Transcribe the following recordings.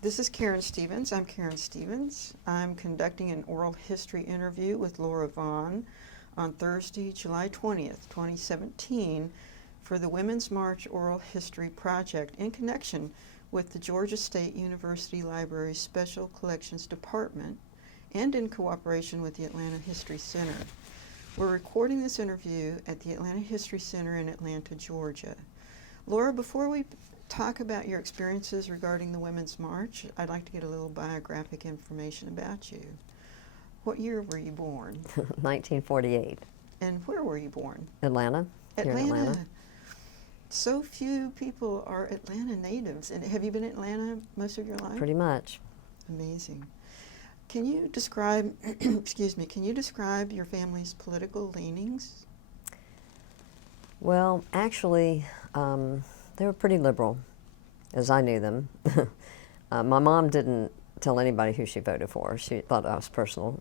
This is Karen Stevens. I'm Karen Stevens. I'm conducting an oral history interview with Laura Vaughn on Thursday, July 20th, 2017, for the Women's March Oral History Project in connection with the Georgia State University Library's Special Collections Department and in cooperation with the Atlanta History Center. We're recording this interview at the Atlanta History Center in Atlanta, Georgia. Laura, before we talk about your experiences regarding the Women's March, I'd like to get a little biographic information about you. What year were you born? 1948. And where were you born? Atlanta. Here in Atlanta. So few people are Atlanta natives. And have you been in Atlanta most of your life? Pretty much. Amazing. Can you describe, can you describe your family's political leanings? Well, actually, they were pretty liberal, as I knew them. My mom didn't tell anybody who she voted for. She thought that was personal.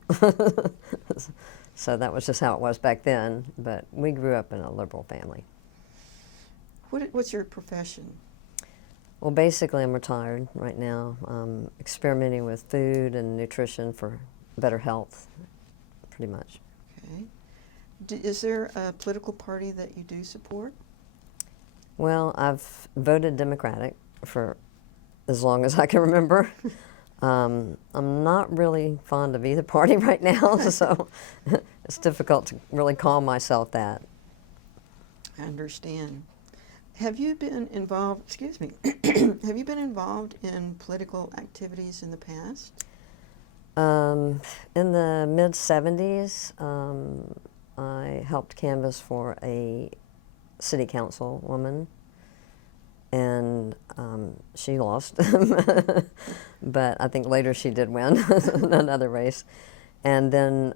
So that was just how it was back then. But we grew up in a liberal family. What's your profession? Well, basically, I'm retired right now, experimenting with food and nutrition for better health, pretty much. Okay. Is there a political party that you do support? Well, I've voted Democratic for as long as I can remember. I'm not really fond of either party right now, so it's difficult to really call myself that. I understand. Have you been involved, have you been involved in political activities in the past? In the mid-'70s, I helped canvass for a city council woman, and she lost. But I think later she did win another race. And then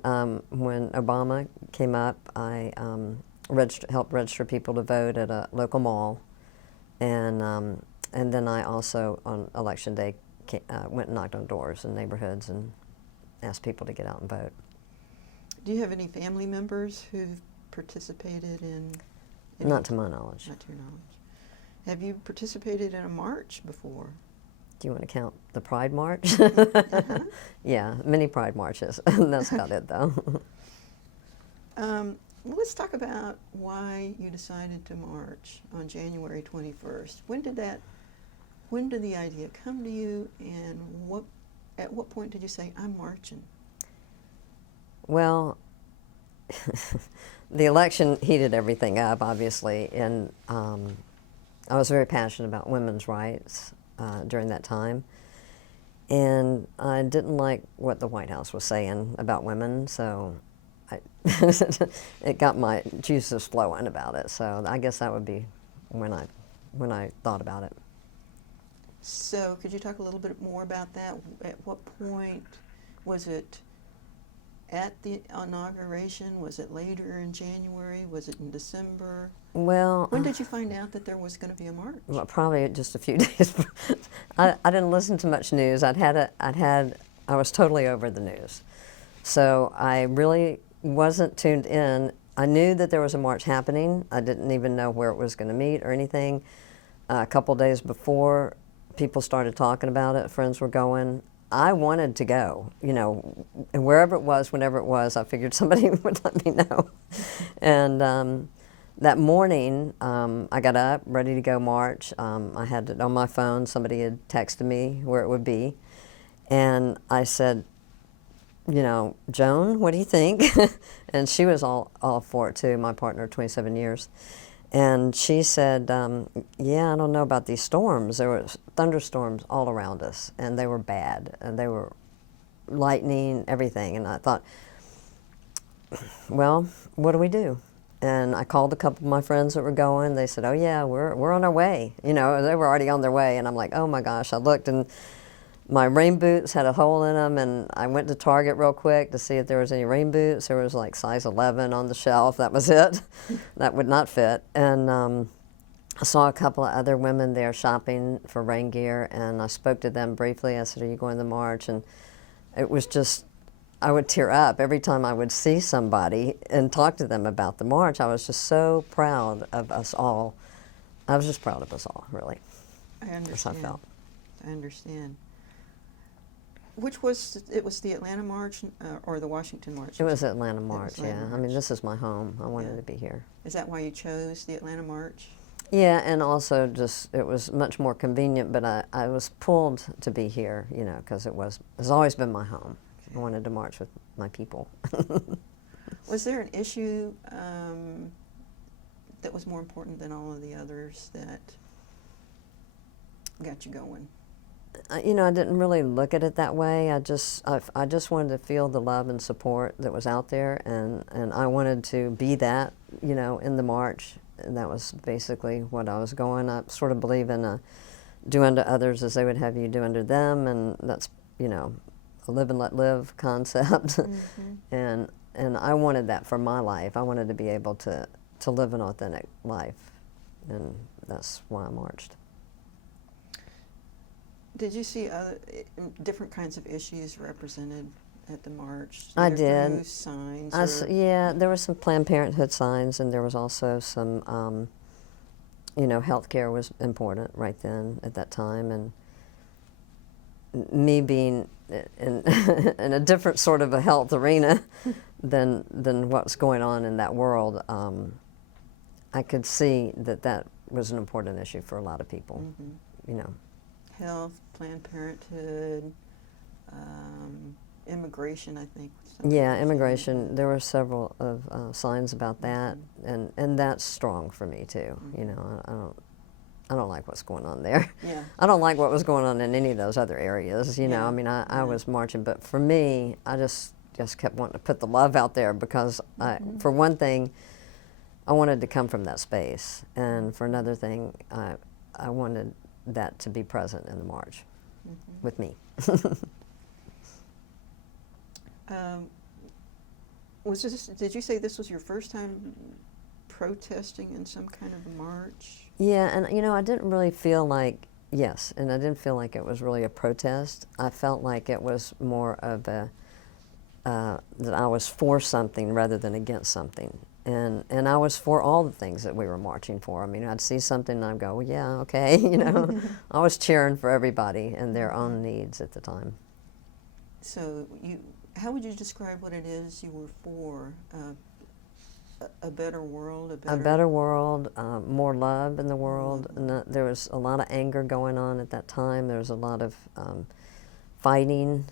when Obama came up, I helped register people to vote at a local mall, and then I also on election day went and knocked on doors in neighborhoods and asked people to get out and vote. Do you have any family members who've participated in? Not to my knowledge. Not to your knowledge. Have you participated in a march before? Do you want to count the Pride March? Uh-huh. Yeah, many Pride marches. That's about it, though. Well, let's talk about why you decided to march on January 21st. When did the idea come to you, and at what point did you say, I'm marching? Well, the election heated everything up, obviously, and I was very passionate about women's rights during that time. And I didn't like what the White House was saying about women, so it got my juices flowing about it. So I guess that would be when I thought about it. So could you talk a little bit more about that? At what point was it? At the inauguration? Was it later in January? Was it in December? Well, when did you find out that there was going to be a march? Well, probably just a few days. I didn't listen to much news. I was totally over the news, so I really wasn't tuned in. I knew that there was a march happening. I didn't even know where it was going to meet or anything. A couple days before, people started talking about it. Friends were going. I wanted to go, and wherever it was, whenever it was, I figured somebody would let me know. And that morning, I got up, ready to go march. I had it on my phone. Somebody had texted me where it would be. And I said, Joan, what do you think? And she was all for it, too, my partner, 27 years. And she said, yeah, I don't know about these storms. There were thunderstorms all around us, and they were bad. And they were lightning, everything. And I thought, well, what do we do? And I called a couple of my friends that were going. They said, oh, yeah, we're on our way. They were already on their way. And I'm like, oh, my gosh. I looked, and my rain boots had a hole in them, and I went to Target real quick to see if there was any rain boots. There was like size 11 on the shelf. That was it. That would not fit. And I saw a couple of other women there shopping for rain gear, and I spoke to them briefly. I said, are you going to the march? And it was just, I would tear up every time I would see somebody and talk to them about the march. I was just so proud of us all. I was just proud of us all, really. I understand. That's how I felt. I understand. Which was, it was the Atlanta March or the Washington March? It was Atlanta March, Atlanta yeah. I March. mean, this is my home. I wanted Yeah. to be here. Is that why you chose the Atlanta March? Yeah, and also just it was much more convenient, but I was pulled to be here, you know, because it's always been my home. I wanted to march with my people. Was there an issue that was more important than all of the others that got you going? You know, I didn't really look at it that way. I just wanted to feel the love and support that was out there, and I wanted to be that, you know, in the march. And that was basically what I was going. I sort of believe in a do unto others as they would have you do unto them, and that's, you know, a live and let live concept. and I wanted that for my life. I wanted to be able to live an authentic life, and that's why I marched. Did you see different kinds of issues represented at the march? I Either did. through signs? Yeah, there were some Planned Parenthood signs, and there was also some, you know, healthcare was important right then at that time, and me being in, in a different sort of a health arena than what's going on in that world, I could see that was an important issue for a lot of people, you know. Health, Planned Parenthood, immigration, I think. Yeah, immigration. There were several of signs about that, and that's strong for me too. You know, I don't like what's going on there. Yeah. I don't like what was going on in any of those other areas. You know, Yeah. I mean, I was marching, but for me, I just kept wanting to put the love out there because, for one thing, I wanted to come from that space, and for another thing, I wanted that to be present in the march with me. Did you say this was your first time protesting in some kind of a march? Yeah, and you know, I didn't really feel like, yes, and I didn't feel like it was really a protest. I felt like it was more of a, that I was for something rather than against something. And I was for all the things that we were marching for. I mean, I'd see something and I'd go, well, yeah, okay, you know. I was cheering for everybody and their own needs at the time. So how would you describe what it is you were for? A better world? A better world, more love in the world. There was a lot of anger going on at that time. There was a lot of fighting.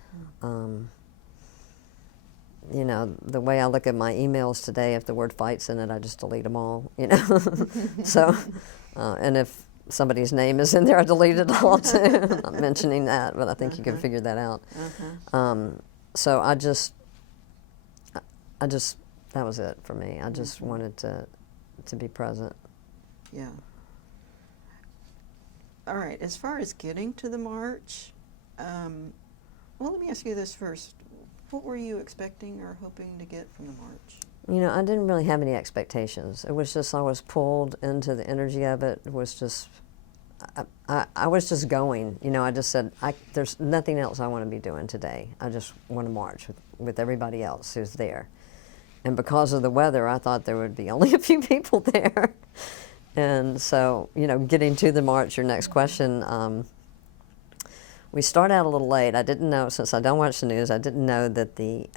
You know, the way I look at my emails today, if the word fight's in it, I just delete them all, you know. So, and if somebody's name is in there, I delete it all too. I'm not mentioning that, but I think you can figure that out. So I just, that was it for me. I just wanted to be present. Yeah. All right, as far as getting to the march, well, let me ask you this first. What were you expecting or hoping to get from the march? You know, I didn't really have any expectations. It was just I was pulled into the energy of it. It was just, I was just going. You know, I just said, there's nothing else I want to be doing today. I just want to march with everybody else who's there. And because of the weather, I thought there would be only a few people there. And so, you know, getting to the march, your next question, we start out a little late. I didn't know, since I don't watch the news, I didn't know that the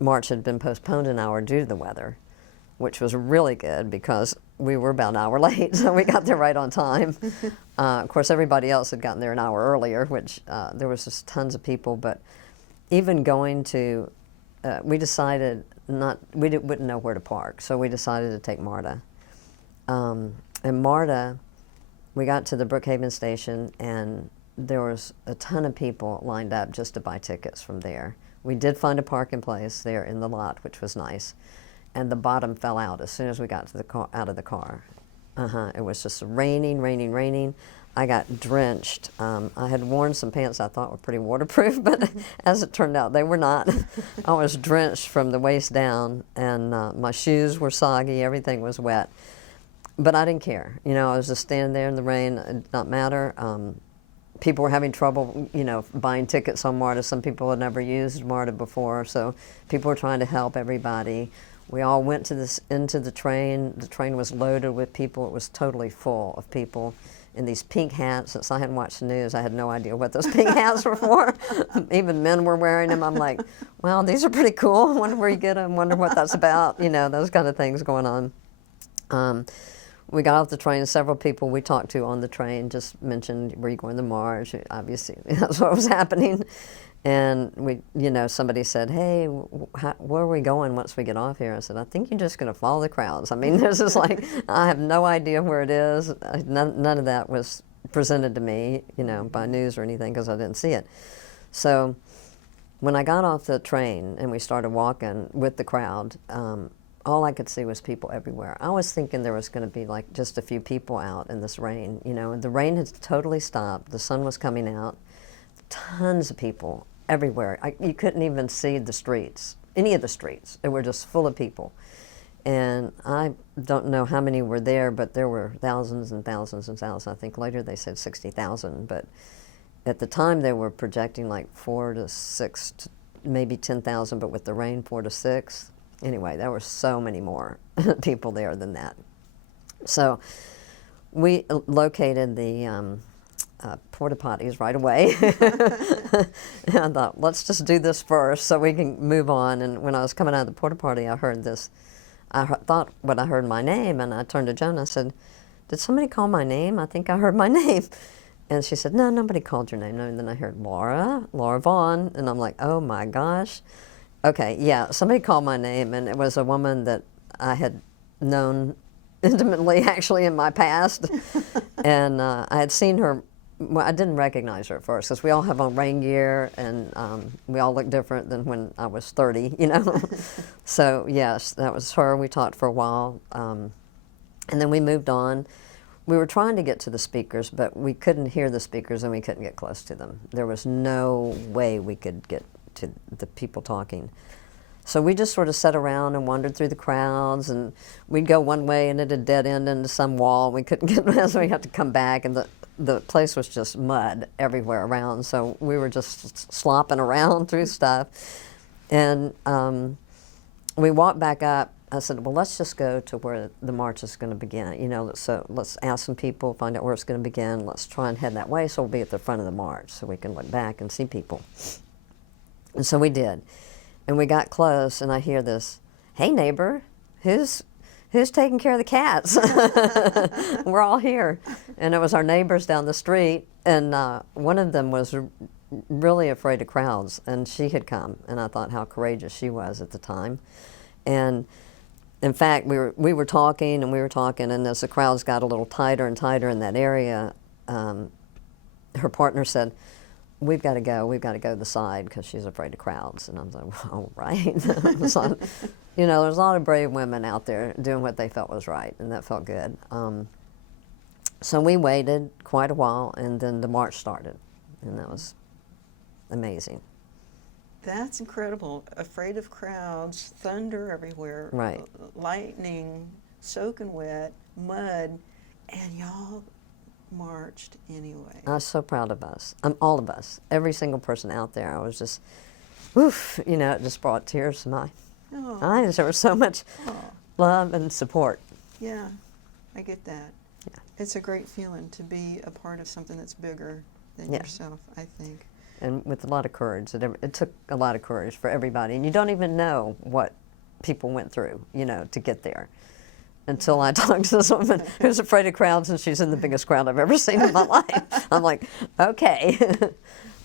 march had been postponed an hour due to the weather, which was really good because we were about an hour late, so we got there right on time. Of course, everybody else had gotten there an hour earlier, which there was just tons of people. But even going to, we decided wouldn't know where to park, so we decided to take MARTA. And MARTA, we got to the Brookhaven station, and there was a ton of people lined up just to buy tickets from there. We did find a parking place there in the lot, which was nice, and the bottom fell out as soon as we got to the car, out of the car. It was just raining, raining, raining. I got drenched. I had worn some pants I thought were pretty waterproof, but as it turned out, they were not. I was drenched from the waist down, and my shoes were soggy. Everything was wet. But I didn't care. You know, I was just standing there in the rain. It did not matter. People were having trouble, you know, buying tickets on MARTA. Some people had never used MARTA before, so people were trying to help everybody. We all went into the train. The train was loaded with people. It was totally full of people. in these pink hats. Since I hadn't watched the news, I had no idea what those pink hats were for. Even men were wearing them. I'm like, well, these are pretty cool. I wonder where you get them. Wonder what that's about. You know, those kind of things going on. We got off the train. Several people we talked to on the train just mentioned, were you going to the march? Obviously, that's what was happening. And we, you know, somebody said, hey, where are we going once we get off here? I said, I think you're just going to follow the crowds. I mean, this is like, I have no idea where it is. None of that was presented to me, you know, by news or anything, because I didn't see it. So when I got off the train and we started walking with the crowd, all I could see was people everywhere. I was thinking there was going to be like just a few people out in this rain. You know, the rain had totally stopped. The sun was coming out. Tons of people everywhere. You couldn't even see the streets, any of the streets. They were just full of people. And I don't know how many were there, but there were thousands and thousands and thousands. I think later they said 60,000, but at the time they were projecting like 4 to 6 to maybe 10,000, but with the rain, 4 to 6. Anyway, there were so many more people there than that. So we located the porta potties right away. And I thought, let's just do this first so we can move on. And when I was coming out of the porta potty, I heard this. Thought when I heard my name, and I turned to Joan and I said, did somebody call my name? I think I heard my name. And she said, no, nobody called your name. And then I heard Laura Vaughn, and I'm like, oh my gosh. Okay, yeah, somebody called my name, and it was a woman that I had known intimately, actually, in my past. And I had seen her. Well, I didn't recognize her at first, because we all have on rain gear, and we all look different than when I was 30, you know. So, yes, that was her. We talked for a while, and then we moved on. We were trying to get to the speakers, but we couldn't hear the speakers, and we couldn't get close to them. There was no way we could get to the people talking. So we just sort of sat around and wandered through the crowds, and we'd go one way and it'd dead end into some wall. We couldn't get past, so we had to come back, and the place was just mud everywhere around. So we were just slopping around through stuff. And we walked back up. I said, well, let's just go to where the march is going to begin. You know, so let's ask some people, find out where it's going to begin. Let's try and head that way, so we'll be at the front of the march so we can look back and see people. And so we did. And we got close, and I hear this, hey, neighbor, who's taking care of the cats? We're all here. And it was our neighbors down the street, and one of them was really afraid of crowds, and she had come, and I thought how courageous she was at the time. And in fact, we were talking, and as the crowds got a little tighter and tighter in that area, her partner said, we've got to go to the side, because she's afraid of crowds. And I was like, well, all right. So, you know, there's a lot of brave women out there doing what they felt was right, and that felt good. So we waited quite a while, and then the march started, and that was amazing. That's incredible. Afraid of crowds, thunder everywhere, Right. Lightning, soaking wet, mud, and y'all marched anyway. I was so proud of us, all of us, every single person out there. I was just, oof, you know, it just brought tears to my eyes. There was so much love and support. Yeah, I get that. Yeah. It's a great feeling to be a part of something that's bigger than Yeah. yourself, I think. And with a lot of courage. It took a lot of courage for everybody. And you don't even know what people went through, you know, to get there. Until I talked to this woman who's afraid of crowds, and she's in the biggest crowd I've ever seen in my life. I'm like, okay.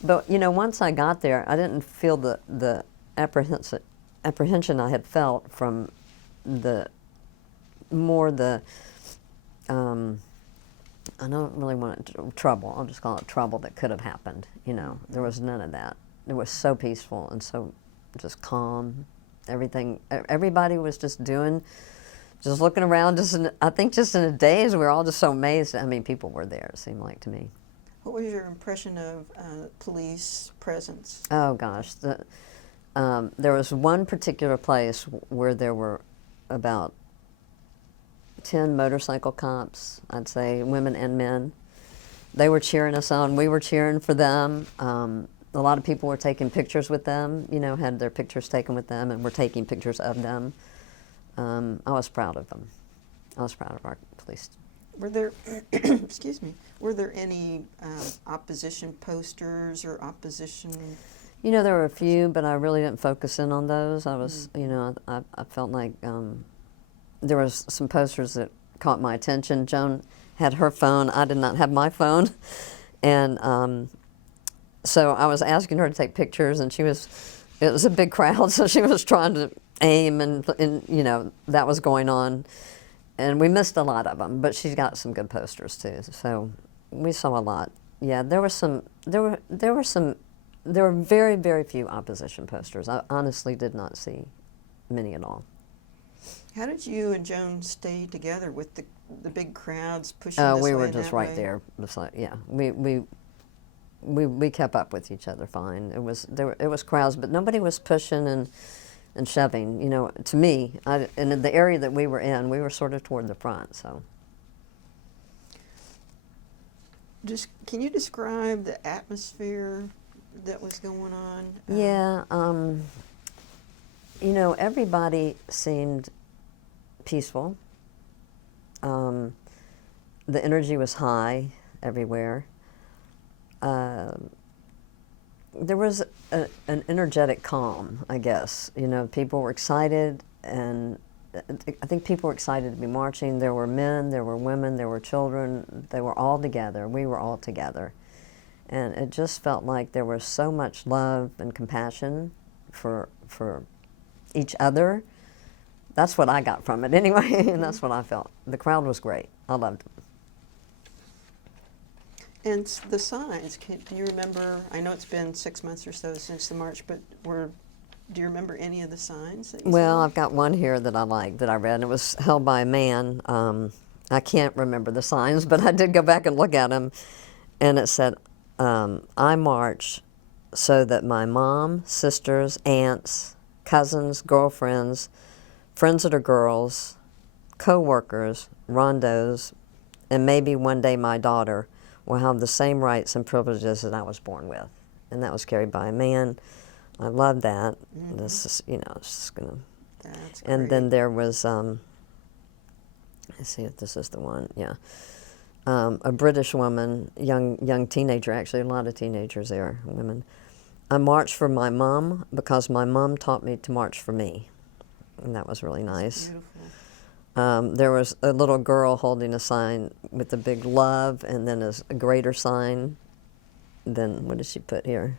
But, you know, once I got there, I didn't feel the apprehension I had felt from I don't really want it trouble. I'll just call it trouble that could have happened. You know, there was none of that. It was so peaceful and so just calm. Everybody was just looking around. I think just in a daze, we were all just so amazed at how many people were there, it seemed like to me. What was your impression of police presence? Oh gosh, there was one particular place where there were about 10 motorcycle cops, I'd say, women and men. They were cheering us on. We were cheering for them. A lot of people were taking pictures with them, you know, had their pictures taken with them, and were taking pictures of them. I was proud of them. I was proud of our police. Were there, excuse me, were there any opposition posters or opposition? You know, there were a few, but I really didn't focus in on those. I was, you know, I felt like there was some posters that caught my attention. Joan had her phone. I did not have my phone. And so I was asking her to take pictures, and it was a big crowd, so she was trying to aim, and you know, that was going on. And we missed a lot of them, but she's got some good posters too. So we saw a lot. Yeah, there were very, very few opposition posters. I honestly did not see many at all. How did you and Joan stay together with the big crowds pushing Oh, this we way were and just that right way? there. Beside, yeah, we kept up with each other fine. It was crowds, but nobody was pushing and shoving. You know, to me, and in the area that we were in, we were sort of toward the front. So. Just can you describe the atmosphere that was going on? Yeah, you know, everybody seemed peaceful. The energy was high everywhere. There was an energetic calm, I guess. You know, people were excited, and I think people were excited to be marching. There were men, there were women, there were children. They were all together. We were all together. And it just felt like there was so much love and compassion for each other. That's what I got from it anyway, and that's what I felt. The crowd was great. I loved it. And the signs, do you remember, I know it's been 6 months or so since the march, but do you remember any of the signs that you Well, saw? I've got one here that I like, that I read, and it was held by a man. I can't remember the signs, but I did go back and look at them, and it said, I march so that my mom, sisters, aunts, cousins, girlfriends, friends that are girls, co-workers, rondos, and maybe one day my daughter will have the same rights and privileges that I was born with. And that was carried by a man. I love that. Mm-hmm. This is, you know, it's just gonna. That's And great. then there was, let's see if this is the one. Yeah, a British woman, young teenager. Actually, a lot of teenagers there, women. I marched for my mom because my mom taught me to march for me, and that was really nice. Beautiful. There was a little girl holding a sign with a big love, and then a greater sign. Then what did she put here?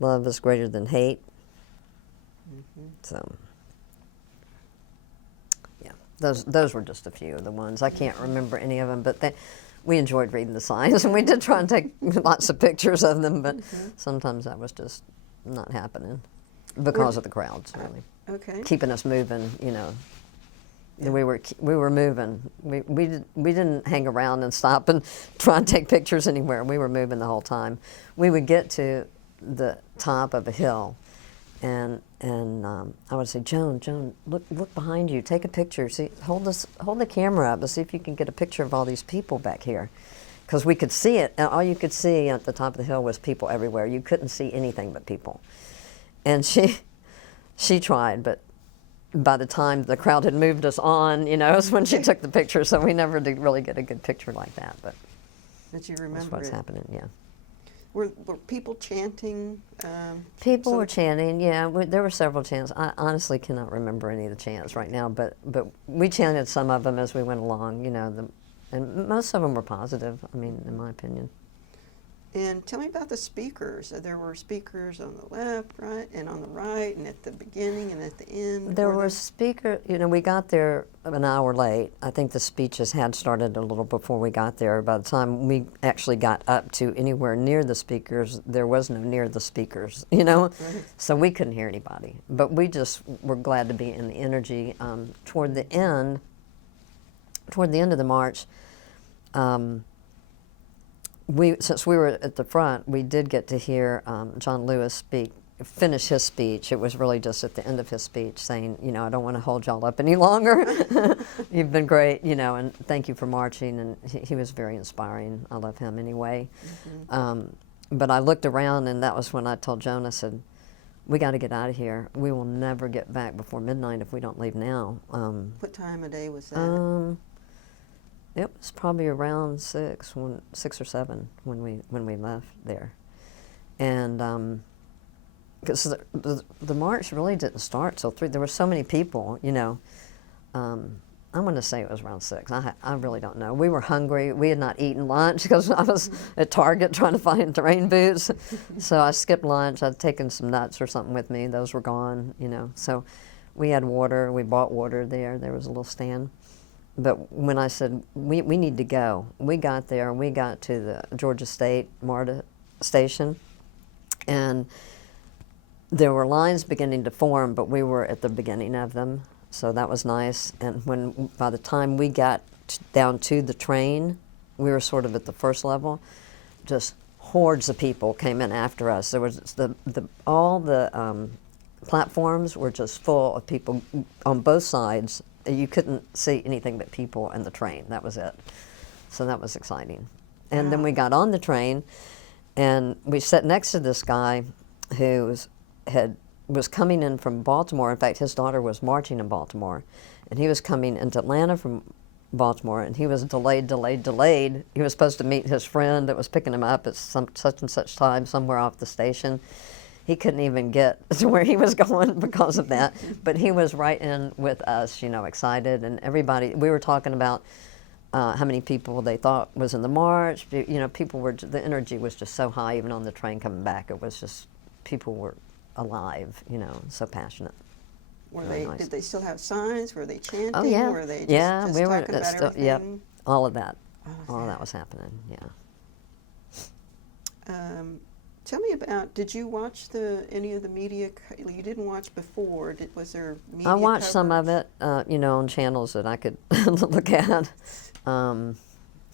Love is greater than hate. Mm-hmm. So, yeah, those were just a few of the ones. I can't remember any of them, but we enjoyed reading the signs, and we did try and take lots of pictures of them, but sometimes that was just not happening because of the crowds, really. Okay. Keeping us moving, you know. Yeah. We were moving. We didn't hang around and stop and try and take pictures anywhere. We were moving the whole time. We would get to the top of a hill, and I would say, Joan, look behind you. Take a picture. See, hold the camera up and see if you can get a picture of all these people back here, because we could see it. And all you could see at the top of the hill was people everywhere. You couldn't see anything but people. And she tried, but by the time the crowd had moved us on, you know, is when she took the picture. So we never did really get a good picture like that. But That you remember that's what's it. happening. Yeah. Were people chanting? People so- were chanting. Yeah, there were several chants. I honestly cannot remember any of the chants right now, but we chanted some of them as we went along. You know, and most of them were positive. I mean, in my opinion. And tell me about the speakers. There were speakers on the left, right, and on the right, and at the beginning and at the end. There were speakers. You know, we got there an hour late. I think the speeches had started a little before we got there. By the time we actually got up to anywhere near the speakers, there was no near the speakers, you know? Right. So we couldn't hear anybody. But we just were glad to be in the energy. Toward the end of the march, since we were at the front, we did get to hear John Lewis finish his speech. It was really just at the end of his speech saying, you know, I don't want to hold y'all up any longer. You've been great, you know, and thank you for marching. And he was very inspiring. I love him anyway. Mm-hmm. But I looked around, and that was when I told Joan, I said, we got to get out of here. We will never get back before midnight if we don't leave now. What time of day was that? It was probably around 6 or 7 when we left there, and because the march really didn't start till 3. There were so many people, you know. I'm going to say it was around 6. I really don't know. We were hungry. We had not eaten lunch because I was at Target trying to find rain boots. So I skipped lunch. I'd taken some nuts or something with me. Those were gone, you know. So we had water. We bought water there. There was a little stand. But when I said, we need to go, we got there. We got to the Georgia State MARTA station. And there were lines beginning to form, but we were at the beginning of them. So that was nice. And by the time we got down to the train, we were sort of at the first level. Just hordes of people came in after us. There was all the platforms were just full of people on both sides. You couldn't see anything but people and the train. That was it. So that was exciting. And then we got on the train, and we sat next to this guy who was coming in from Baltimore. In fact, his daughter was marching in Baltimore, and he was coming into Atlanta from Baltimore, and he was delayed. He was supposed to meet his friend that was picking him up at such and such time somewhere off the station. He couldn't even get to where he was going because of that, but he was right in with us, you know, excited, and everybody, we were talking about how many people they thought was in the march. You know, the energy was just so high, even on the train coming back. It was just, people were alive, you know, so passionate. Did they still have signs? Were they chanting? Oh yeah, Were they just we were talking about still, everything? yep, all of that, Oh, all of that was happening. Yeah. Tell me about. Did you watch any of the media? You didn't watch before. Was there media? I watched some of coverage? it, you know, on channels that I could look at.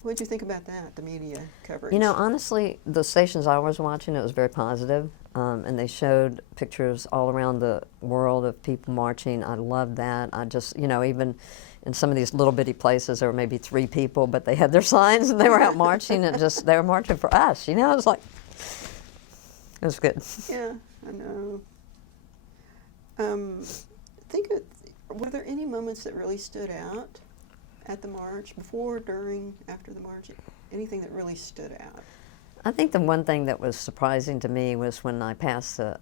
What did you think about that? The media coverage. You know, honestly, the stations I was watching, it was very positive, and they showed pictures all around the world of people marching. I loved that. I just, you know, even in some of these little bitty places, there were maybe 3 people, but they had their signs and they were out marching, and just they were marching for us. You know, it was like, it was good. Yeah, I know. Were there any moments that really stood out at the march, before, during, after the march? Anything that really stood out? I think the one thing that was surprising to me was when I passed the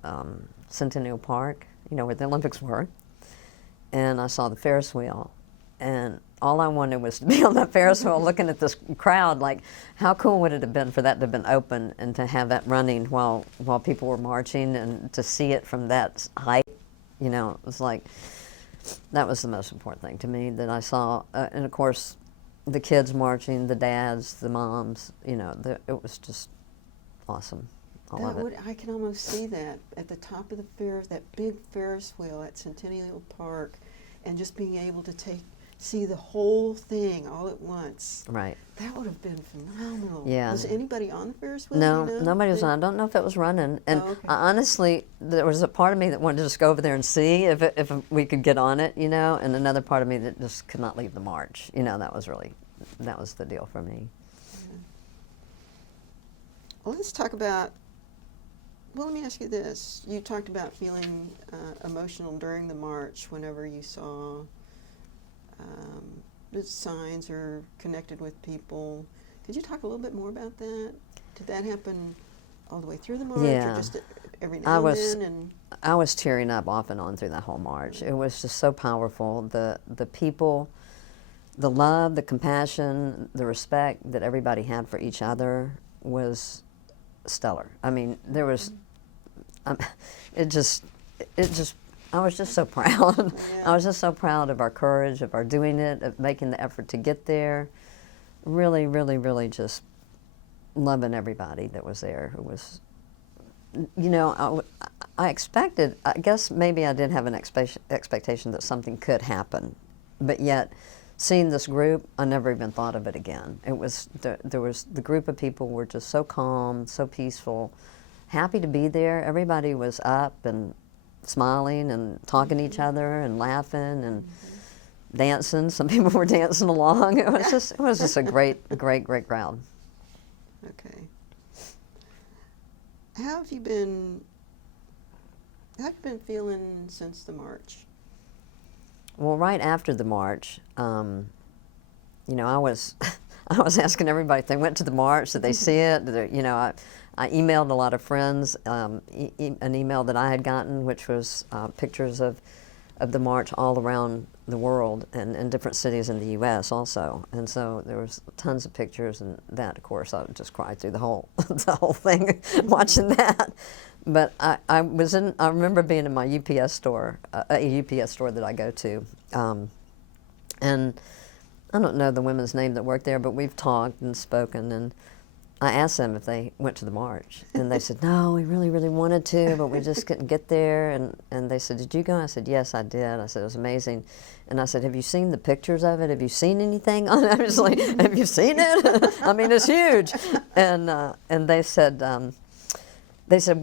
Centennial Park, you know, where the Olympics were, and I saw the Ferris wheel, and all I wanted was to be on that Ferris wheel looking at this crowd. Like, how cool would it have been for that to have been open and to have that running while people were marching, and to see it from that height, you know, it was like, that was the most important thing to me that I saw. And of course, the kids marching, the dads, the moms, you know, it was just awesome. All of it. I can almost see that at the top of that big Ferris wheel at Centennial Park, and just being able to see the whole thing all at once. Right. That would have been phenomenal. Yeah. Was anybody on the Ferris wheel? No, do you know? nobody was on. I don't know if it was running. And Oh, okay. honestly, there was a part of me that wanted to just go over there and see if we could get on it, you know, and another part of me that just could not leave the march. You know, that was the deal for me. Yeah. Well, let's talk about. Well, let me ask you this. You talked about feeling emotional during the march whenever you saw the signs or connected with people. Could you talk a little bit more about that? Did that happen all the way through the march, Yeah. or just every now and then? And I was tearing up off and on through that whole march. It was just so powerful. The people, the love, the compassion, the respect that everybody had for each other was stellar. I mean, there was, I was just so proud. Yeah. I was just so proud of our courage, of our doing it, of making the effort to get there. Really, really, really just loving everybody that was there who was, you know, I expected, I guess maybe I did have an expectation that something could happen, but yet seeing this group, I never even thought of it again. It was, the group of people were just so calm, so peaceful, happy to be there. Everybody was up and smiling and talking to each other and laughing and dancing. Some people were dancing along. It was just a great crowd. okay. How have you been feeling since the march? Well, right after the march, you know, I was I was asking everybody if they went to the march, did they see it? You know, I emailed a lot of friends an email that I had gotten, which was pictures of the march all around the world and in different cities in the U.S. also. And so there was tons of pictures, and that, of course, I would just cry through the whole the whole thing watching that. But I remember being in my UPS store, a UPS store that I go to, and I don't know the women's name that worked there, but we've talked and spoken, and I asked them if they went to the march, and they said, no, we really, really wanted to, but we just couldn't get there. And they said, did you go? I said, yes, I did. I said, it was amazing. And I said, have you seen the pictures of it? Have you seen anything on it? I was like, have you seen it? I mean, it's huge. And they said,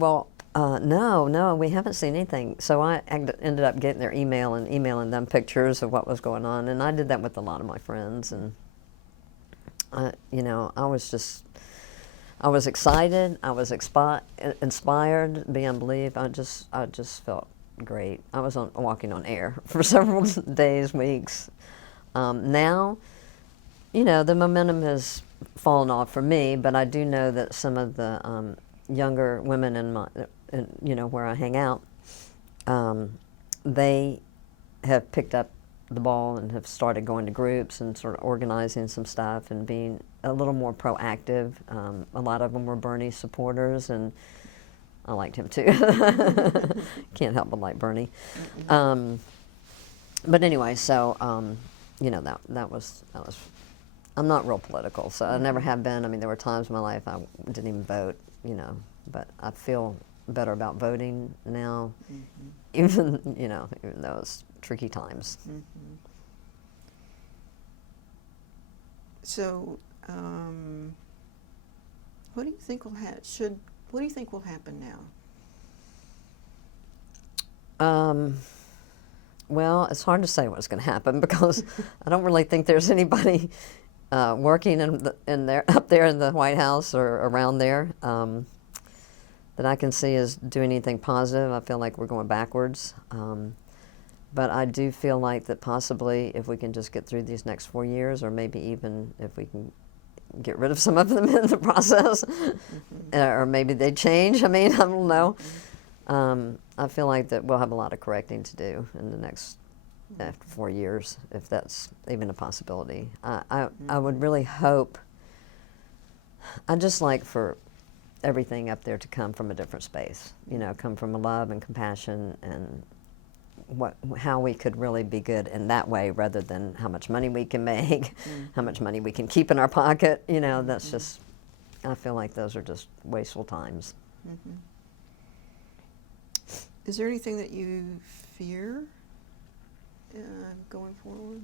well, no, we haven't seen anything. So I ended up getting their email and emailing them pictures of what was going on. And I did that with a lot of my friends. And, you know, I was excited. I was inspired beyond belief. I just felt great. I was walking on air for several days, weeks. Now, you know, the momentum has fallen off for me, but I do know that some of the younger women in you know, where I hang out, they have picked up the ball and have started going to groups and sort of organizing some stuff and being a little more proactive. A lot of them were Bernie supporters, and I liked him too. Can't help but like Bernie. But anyway, so you know, that was. I'm not real political, so I never have been. I mean, there were times in my life I didn't even vote, you know, but I feel better about voting now, even though it's tricky times. So, what do you think will happen now? Well, it's hard to say what's going to happen because I don't really think there's anybody working up there in the White House or around there that I can see is doing anything positive. I feel like we're going backwards. But I do feel like that possibly if we can just get through these next 4 years, or maybe even if we can get rid of some of them in the process, or maybe they change. I mean, I don't know. I feel like that we'll have a lot of correcting to do in the next after 4 years, if that's even a possibility. I would really hope, I'd just like for everything up there to come from a different space, you know, come from a love and compassion and how we could really be good in that way rather than how much money we can make, how much money we can keep in our pocket, you know, that's just, I feel like those are just wasteful times. Is there anything that you fear going forward?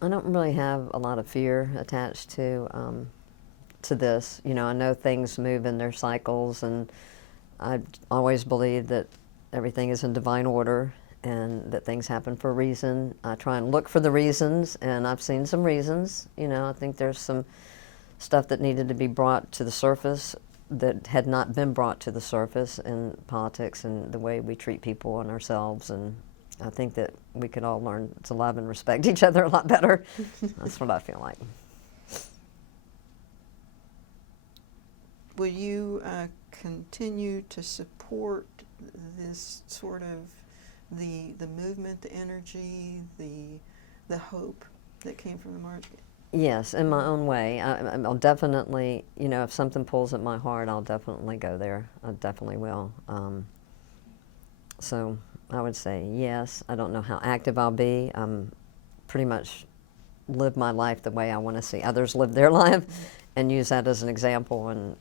I don't really have a lot of fear attached to this. You know, I know things move in their cycles, and I always believe that everything is in divine order and that things happen for a reason. I try and look for the reasons, and I've seen some reasons. You know, I think there's some stuff that needed to be brought to the surface that had not been brought to the surface in politics and the way we treat people and ourselves. And I think that we could all learn to love and respect each other a lot better. That's what I feel like. Will you continue to support this sort of the movement, the energy, the hope that came from the march? Yes, in my own way. I'll definitely, you know, if something pulls at my heart, I'll definitely go there. I definitely will. So I would say yes. I don't know how active I'll be. Pretty much live my life the way I want to see others live their life, and use that as an example. And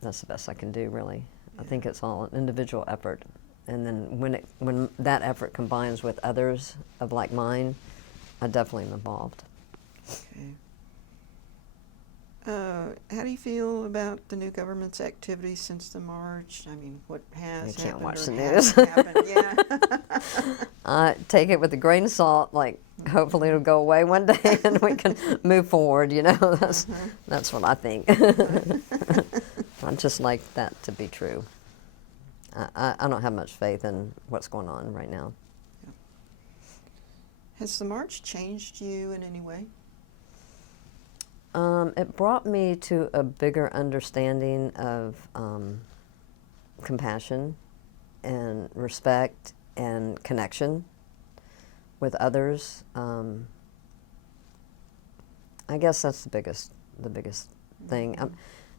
that's the best I can do, really. I think it's all an individual effort, and then when that effort combines with others of like mind, I definitely am involved. Okay. How do you feel about the new government's activities since the march? I mean, what has I can't happened watch or the hasn't news. happened? Yeah. I take it with a grain of salt. Like, hopefully it'll go away one day and we can move forward. You know, that's what I think. I'd just like that to be true. I don't have much faith in what's going on right now. Has the march changed you in any way? It brought me to a bigger understanding of compassion and respect and connection with others. I guess that's the biggest thing.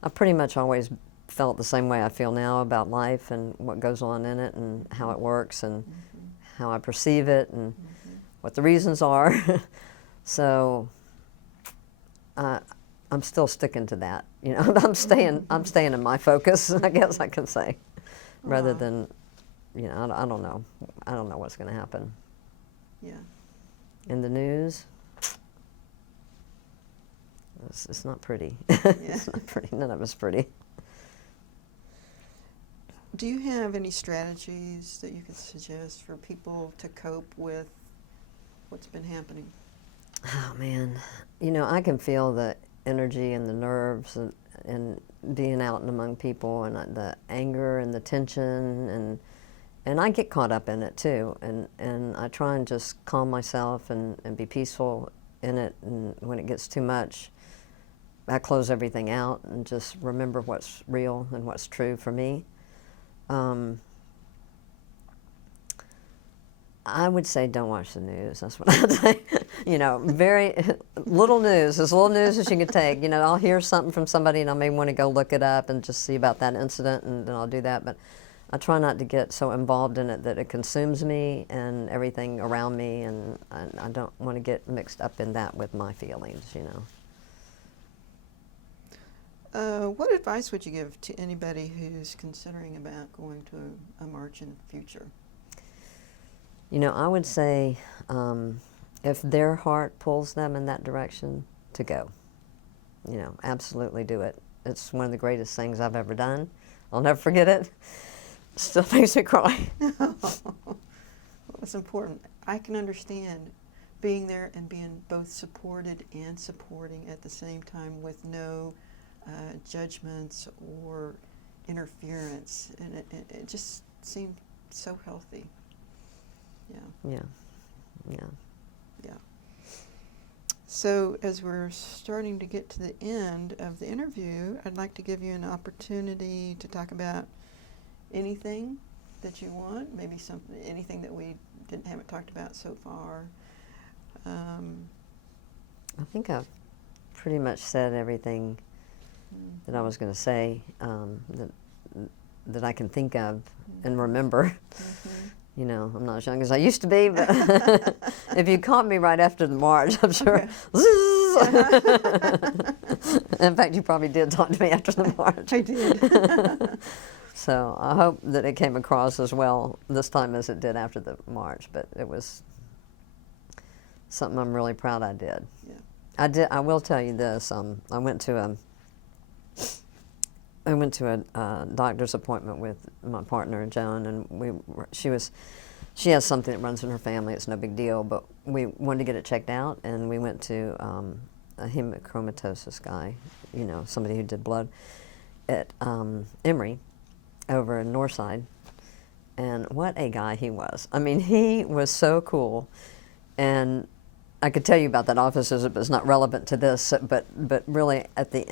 I pretty much always felt the same way I feel now about life and what goes on in it and how it works and how I perceive it and what the reasons are. So I'm still sticking to that. You know, I'm staying in my focus, I guess I can say, rather than, you know, I don't know. I don't know what's going to happen. Yeah. In the news, it's not pretty. Yeah. It's not pretty. None of it's pretty. Do you have any strategies that you could suggest for people to cope with what's been happening? Oh man, you know, I can feel the energy and the nerves and being out and among people and the anger and the tension and I get caught up in it too, and I try and just calm myself and be peaceful in it, and when it gets too much, I close everything out and just remember what's real and what's true for me. I would say don't watch the news. That's what I'd say. You know, very little news, as little news as you can take. You know, I'll hear something from somebody and I may want to go look it up and just see about that incident, and then I'll do that. But I try not to get so involved in it that it consumes me and everything around me, and I don't want to get mixed up in that with my feelings, you know. What advice would you give to anybody who's considering about going to a march in the future? You know, I would say if their heart pulls them in that direction, to go. You know, absolutely do it. It's one of the greatest things I've ever done. I'll never forget it. Still makes me cry. Well, it's important. I can understand being there and being both supported and supporting at the same time with no judgments or interference, and it just seemed so healthy. Yeah. So as we're starting to get to the end of the interview, I'd like to give you an opportunity to talk about anything that you want, maybe anything that we haven't talked about so far. I think I've pretty much said everything that I was going to say, that I can think of and remember. You know, I'm not as young as I used to be, but if you caught me right after the march, I'm sure. Okay. In fact, you probably did talk to me after the march. I did. So I hope that it came across as well this time as it did after the march, but it was something I'm really proud I did. Yeah. I will tell you this. I went to a doctor's appointment with my partner Joan, and she has something that runs in her family. It's no big deal, but we wanted to get it checked out, and we went to a hemochromatosis guy, you know, somebody who did blood at Emory over in Northside, and what a guy he was. I mean, he was so cool, and I could tell you about that office, but it's not relevant to this. But really, at the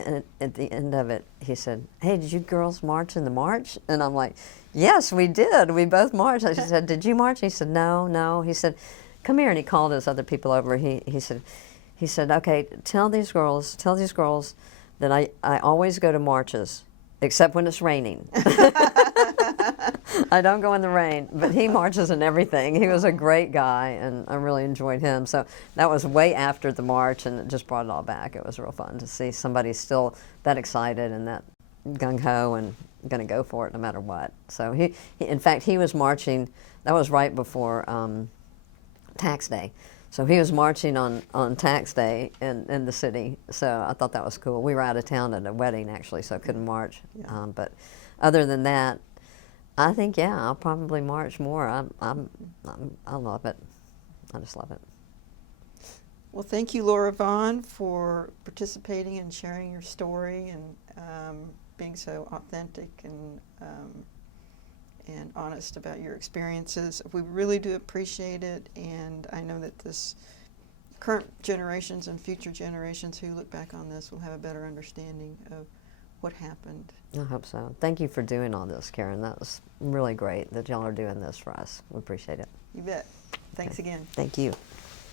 end of it, he said, "Hey, did you girls march in the march?" And I'm like, "Yes, we did. We both marched." I said, "Did you march?" He said, "No." He said, "Come here," and he called his other people over. He said, "Okay, tell these girls that I always go to marches, except when it's raining." I don't go in the rain, but he marches in everything. He was a great guy, and I really enjoyed him. So that was way after the march, and it just brought it all back. It was real fun to see somebody still that excited and that gung-ho and going to go for it no matter what. So he in fact, he was marching. That was right before tax day. So he was marching on tax day in the city. So I thought that was cool. We were out of town at a wedding, actually, so I couldn't march. Yeah. But other than that, I think, yeah, I'll probably march more. I love it. I just love it. Well, thank you, Laura Vaughn, for participating and sharing your story and being so authentic and honest about your experiences. We really do appreciate it, and I know that this current generations and future generations who look back on this will have a better understanding of what happened. I hope so. Thank you for doing all this, Karen. That was really great that y'all are doing this for us. We appreciate it. You bet. Thanks again. Thank you.